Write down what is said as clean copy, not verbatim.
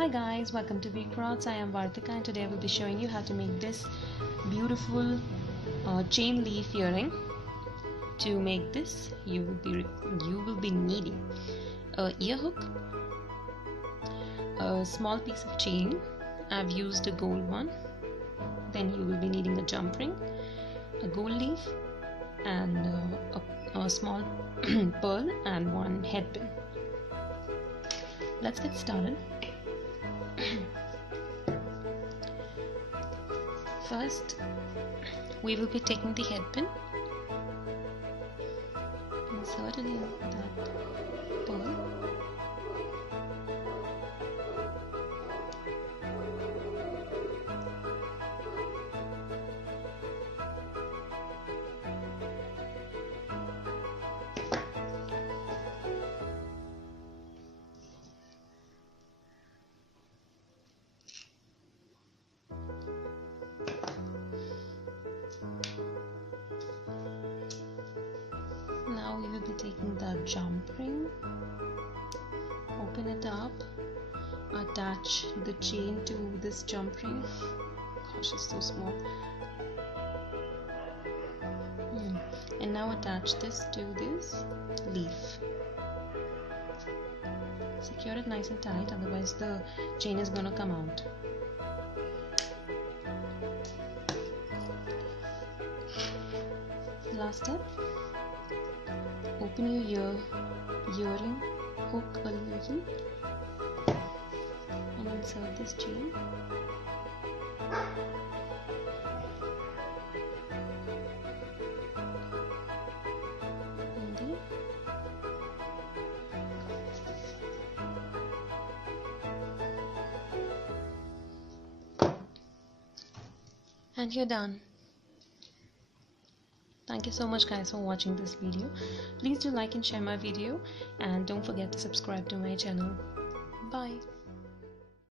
Hi guys, welcome to Crafts. I am Vartika and today I will be showing you how to make this beautiful chain leaf earring. To make this, you will be needing a ear hook, a small piece of chain. I've used a gold one. Then you will be needing a jump ring, a gold leaf, and a small pearl and one headpin. Let's get started. First, we will be taking the headpin, insert it in that pearl, now we will be taking the jump ring, open it up, attach the chain to this jump ring. Gosh, it's so small. And now attach this to this leaf. Secure it nice and tight, otherwise the chain is gonna come out. Last step, open your earring hook a little and insert this chain. And you're done. Thank you so much guys for watching this video. Please do like and share my video and don't forget to subscribe to my channel. Bye.